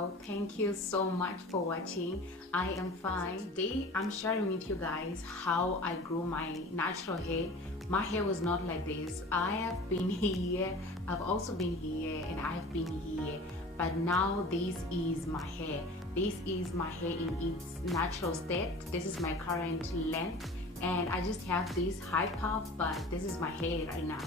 Hello, thank you so much for watching. I am fine. Today I'm sharing with you guys how I grew my natural hair. My hair was not like this. I have been here, I've also been here, and I've been here, but now this is my hair. This is my hair in its natural state. This is my current length, and I just have this high puff, but this is my hair right now.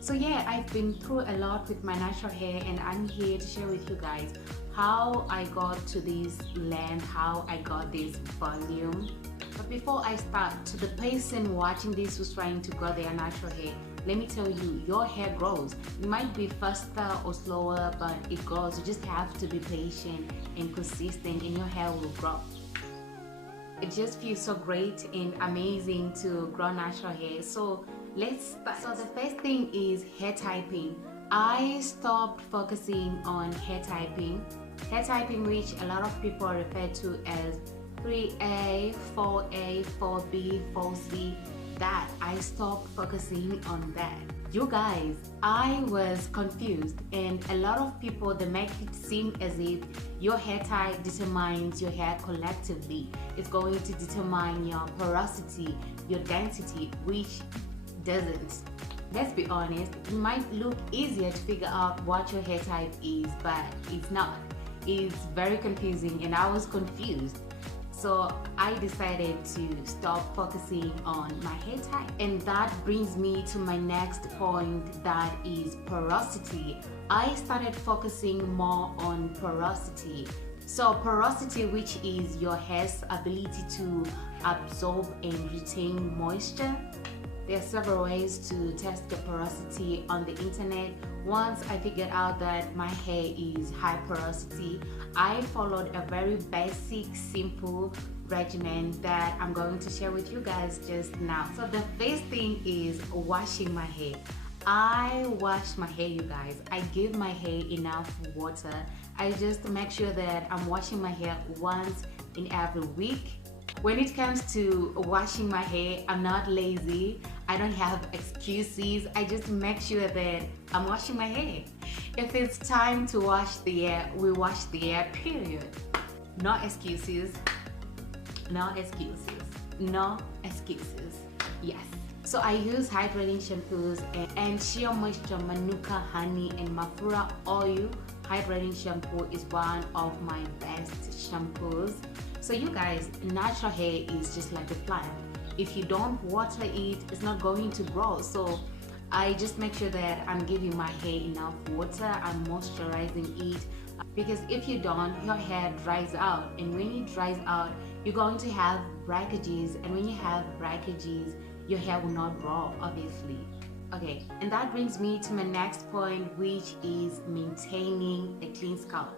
So yeah, I've been through a lot with my natural hair, and I'm here to share with you guys how I got to this length, how I got this volume. But before I start, to the person watching this who's trying to grow their natural hair, let me tell you, your hair grows. It might be faster or slower, but it grows. You just have to be patient and consistent, and your hair will grow. It just feels so great and amazing to grow natural hair. So let's start. So the first thing is hair typing. I stopped focusing on hair typing, which a lot of people refer to as 3A, 4A, 4B, 4C. That I stopped focusing on that. You guys, I was confused, and a lot of people, they make it seem as if your hair type determines your hair collectively. It's going to determine your porosity, your density, which doesn't. Let's be honest, it might look easier to figure out what your hair type is, but it's not. It's very confusing, and I was confused. So I decided to stop focusing on my hair type. And that brings me to my next point, that is porosity. I started focusing more on porosity. So porosity, which is your hair's ability to absorb and retain moisture. There are several ways to test the porosity on the internet. Once I figured out that my hair is high porosity, I followed a very basic, simple regimen that I'm going to share with you guys just now. So the first thing is washing my hair. I wash my hair, you guys. I give my hair enough water. I just make sure that I'm washing my hair once in every week. When it comes to washing my hair, I'm not lazy. I don't have excuses. I just make sure that I'm washing my hair. If it's time to wash the hair, we wash the hair, period. No excuses. No excuses. No excuses. Yes. So I use hydrating shampoos and sheer moisture manuka honey and mafura oil. Hydrating shampoo is one of my best shampoos. So you guys, natural hair is just like a plant. If you don't water it, it's not going to grow. So I just make sure that I'm giving my hair enough water, I'm moisturizing it, because if you don't, your hair dries out, and when it dries out, you're going to have breakages, and when you have breakages, your hair will not grow, obviously. Okay, and that brings me to my next point, which is maintaining a clean scalp.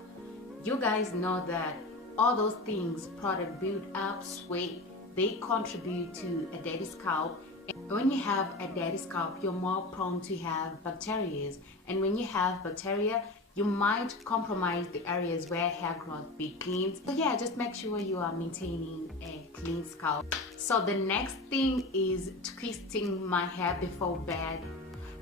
You guys know that all those things, product build up, sweat, they contribute to a dirty scalp. And when you have a dirty scalp, you're more prone to have bacteria. And when you have bacteria, you might compromise the areas where hair growth begins. So yeah, just make sure you are maintaining a clean scalp. So the next thing is twisting my hair before bed.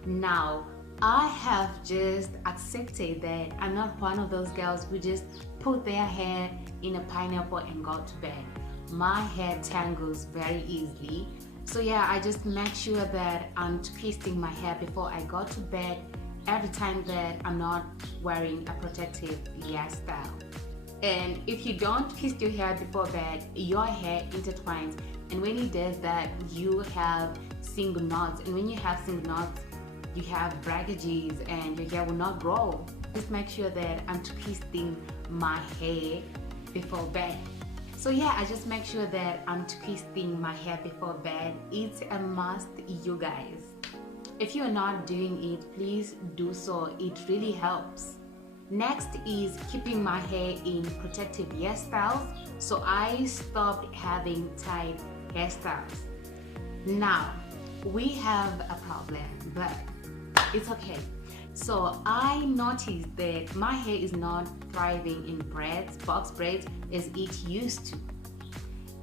Now, I have just accepted that I'm not one of those girls who just put their hair in a pineapple and go to bed. My hair tangles very easily. So yeah, I just make sure that I'm twisting my hair before I go to bed every time that I'm not wearing a protective hairstyle. And if you don't twist your hair before bed, your hair intertwines. And when it does that, you have single knots. And when you have single knots, you have breakages and your hair will not grow. Just make sure that I'm twisting my hair before bed. So yeah, I just make sure that I'm twisting my hair before bed. It's a must, you guys. If you're not doing it, please do so. It really helps. Next is keeping my hair in protective hairstyles. So I stopped having tight hairstyles. Now, we have a problem, but it's okay. So I noticed that my hair is not thriving in braids, box braids, as it used to.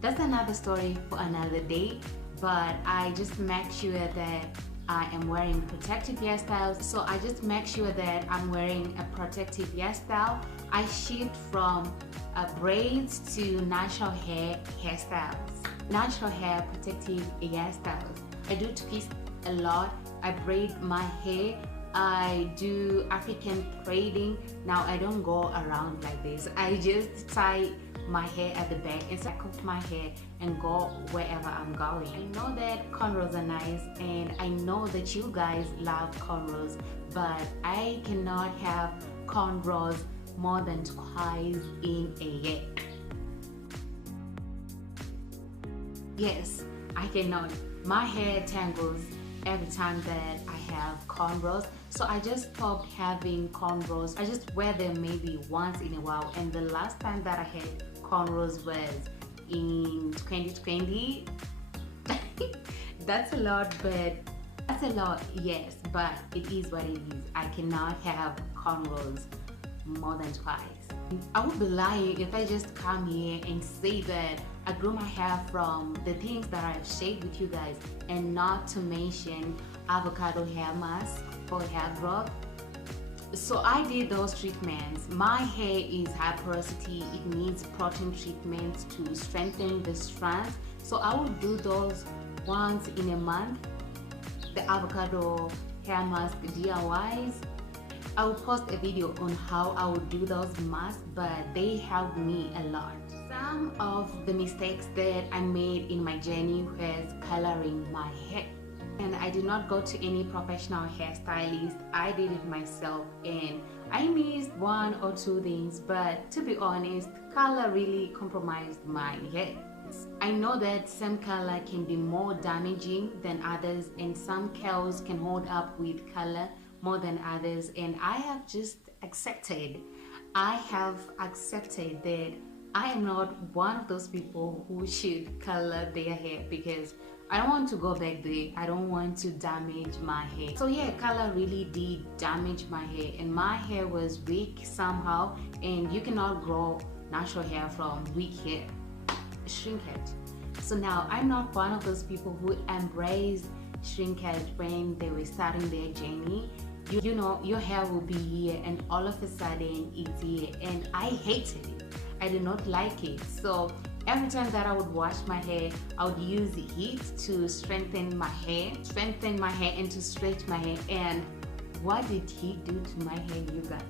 That's another story for another day, but I just make sure that I am wearing protective hairstyles. So I just make sure that I'm wearing a protective hairstyle I shift from braids to natural hairstyles. Natural hair protective hairstyles. I do twist a lot. I braid my hair. I do African braiding. Now I don't go around like this. I just tie my hair at the back and so I cut my hair and go wherever I'm going. I know that cornrows are nice and I know that you guys love cornrows, but I cannot have cornrows more than twice in a year. Yes, I cannot. My hair tangles every time that I have cornrows, so I just stopped having cornrows. I just wear them maybe once in a while, and the last time that I had cornrows was in 2020. That's a lot, yes, but it is what it is. I cannot have cornrows more than twice. I would be lying if I just come here and say that I grew my hair from the things that I've shared with you guys, and not to mention avocado hair mask for hair growth. So I did those treatments. My hair is high porosity. It needs protein treatments to strengthen the strands. So I would do those once in a month. The avocado hair mask DIYs. I will post a video on how I would do those masks, but they helped me a lot. Some of the mistakes that I made in my journey was coloring my hair. And I did not go to any professional hairstylist. I did it myself and I missed one or two things, but to be honest, color really compromised my hair. I know that some color can be more damaging than others, and some curls can hold up with color more than others, and I have accepted that I am not one of those people who should color their hair, because I don't want to go back there. I don't want to damage my hair. So yeah, color really did damage my hair, and my hair was weak somehow, and you cannot grow natural hair from weak hair. Shrinkage. So now I'm not one of those people who embraced shrinkage when they were starting their journey. You know, your hair will be here and all of a sudden it's here, and I hated it. I did not like it. So every time that I would wash my hair, I would use the heat to strengthen my hair and to stretch my hair. And what did he do to my hair, you guys?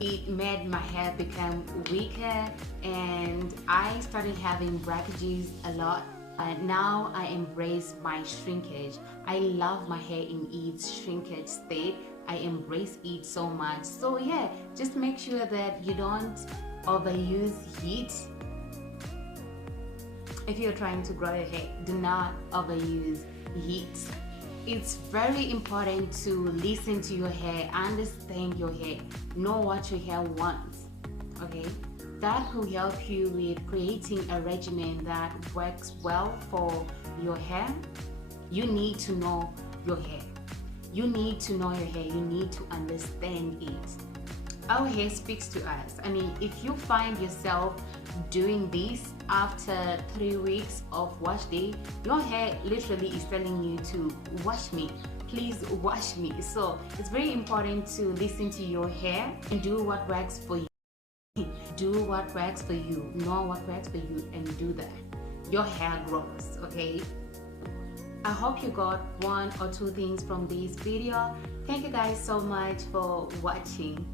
It made my hair become weaker, and I started having breakages a lot. And now I embrace my shrinkage. I love my hair in its shrinkage state. I embrace it so much. So yeah, just make sure that you don't overuse heat. If you're trying to grow your hair, do not overuse heat. It's very important to listen to your hair, understand your hair, know what your hair wants, okay? That will help you with creating a regimen that works well for your hair. You need to know your hair. You need to know your hair. You need to understand it. Our hair speaks to us. I mean, if you find yourself doing this after 3 weeks of wash day, your hair literally is telling you to wash me. Please wash me. So it's very important to listen to your hair and do what works for you. Do what works for you. Know what works for you and do that. Your hair grows, okay? I hope you got 1 or 2 things from this video. Thank you guys so much for watching.